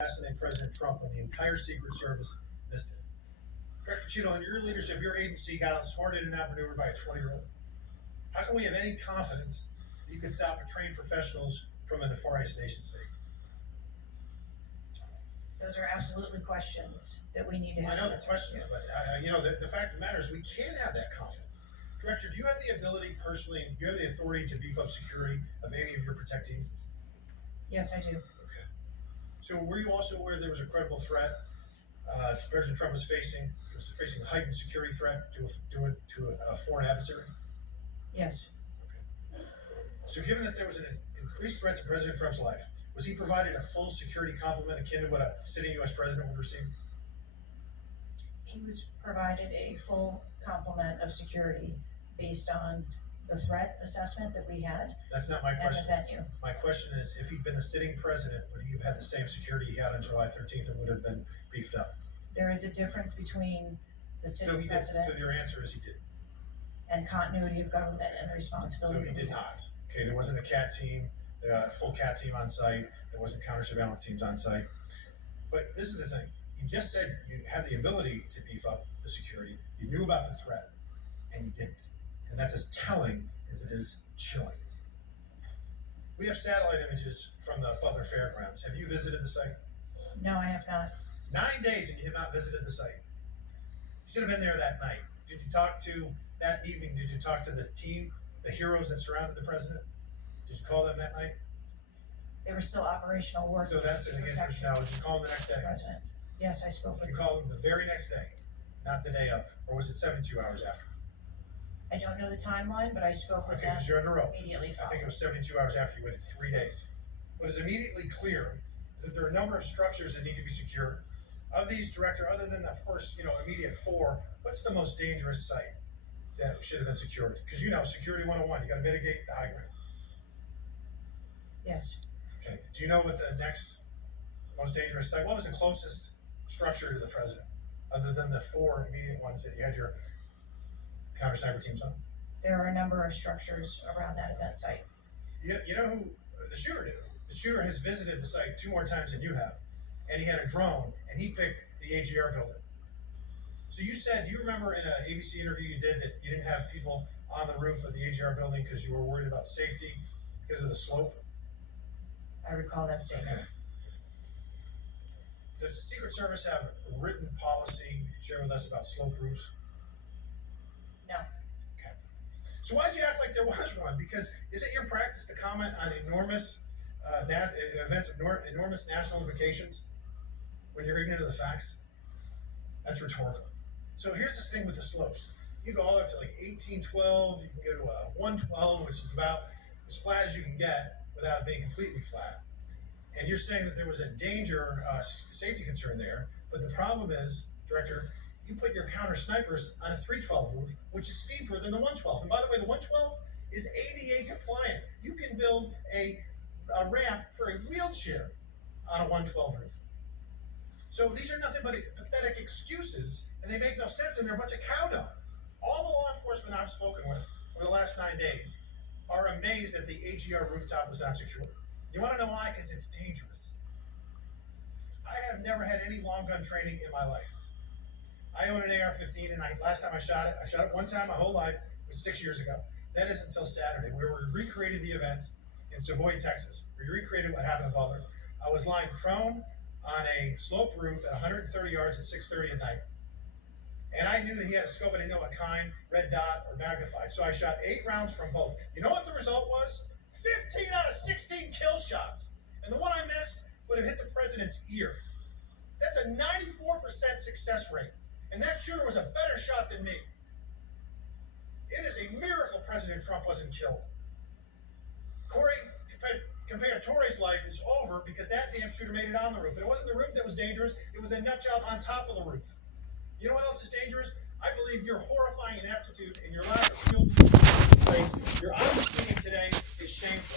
assassinate President Trump when the entire Secret Service missed it. Director Cheadle, in your leadership, your agency got outsmarted and outmaneuvered by a 20-year-old. How can we have any confidence that you could stop trained professionals from a nefarious nation state? Those are absolutely questions that we need to have. I know the questions, but the fact of the matter is we can't have that confidence. Director, do you have the ability personally, do you have the authority to beef up security of any of your protectees? Yes, I do. Okay. So were you also aware there was a credible threat President Trump was facing? He was facing a heightened security threat to a foreign adversary? Yes. Okay. So given that there was an increased threat to President Trump's life, was he provided a full security complement akin to what a sitting U.S. president would receive? He was provided a full complement of security based on the threat assessment that we had That's not my and the question. venue. My question is, if he'd been the sitting president, would he have had the same security he had on July 13th and would have been beefed up? There is a difference between the So sitting he did. president So your answer is he did. and continuity of government and the responsibility. So he did not. Okay, there wasn't a CAT team, a full CAT team on site. There wasn't counter surveillance teams on site. But this is the thing. You just said you had the ability to beef up the security. You knew about the threat, and you didn't. And that's as telling as it is chilling. We have satellite images from the Butler Fairgrounds. Have you visited the site? No, I have not. 9 days and you have not visited the site. You should have been there that night. Did you talk to, that evening, did you talk to the team, the heroes that surrounded the president? Did you call them that night? They were still operational work. So that's an answer now. Did you call them the next day? President. Yes, I spoke with You called them the very next day, not the day of. Or was it 72 hours after? I don't know the timeline, but I spoke with Okay, them because you're under oath. immediately I think following. it was 72 hours after you waited 3 days. What is immediately clear is that there are a number of structures that need to be secured. Of these, Director, other than the first, immediate 4, what's the most dangerous site that should have been secured? Because Security 101, you got to mitigate the high ground. Yes. Okay. Do you know what the next most dangerous site? What was the closest structure to the president, other than the 4 immediate ones that you had your counter sniper teams on? There are a number of structures around that event site. You know who the shooter knew? The shooter has visited the site 2 more times than you have, and he had a drone, and he picked the AGR building. So you said, do you remember in an ABC interview you did that you didn't have people on the roof of the AGR building because you were worried about safety because of the slope? I recall that statement. Okay. Does the Secret Service have a written policy you can share with us about slope roofs? No. Okay. So why'd you act like there was one? Because is it your practice to comment on enormous events of enormous national implications when you're ignorant of the facts? That's rhetorical. So here's the thing with the slopes. You go all the way up to like 1812, you can go to 112, which is about as flat as you can get without it being completely flat. And you're saying that there was a danger, safety concern there, but the problem is, Director, you put your counter snipers on a 312 roof, which is steeper than the 112. And by the way, the 112 is ADA compliant. You can build a ramp for a wheelchair on a 112 roof. So these are nothing but pathetic excuses, and they make no sense, and they're a bunch of cow dung. All the law enforcement I've spoken with over the last 9 days are amazed that the AGR rooftop was not secured. You want to know why? Because it's dangerous. I have never had any long gun training in my life. I own an AR-15, and last time I shot it one time my whole life, it was 6 years ago. That is until Saturday, where we recreated the events in Savoy, Texas. We recreated what happened in Butler. I was lying prone on a slope roof at 130 yards at 6:30 at night. And I knew that he had a scope, I didn't know what kind, red dot or magnified. So I shot 8 rounds from both. You know what the result was? 15 out of 16 kill shots. And the one I missed would have hit the president's ear. That's a 94% success rate. And that shooter was a better shot than me. It is a miracle President Trump wasn't killed. Corey Comparatore's life is over because that damn shooter made it on the roof. And it wasn't the roof that was dangerous, it was a nut job on top of the roof. You know what else is dangerous? I believe your horrifying ineptitude and your lack of skill. Your honesty today is shameful.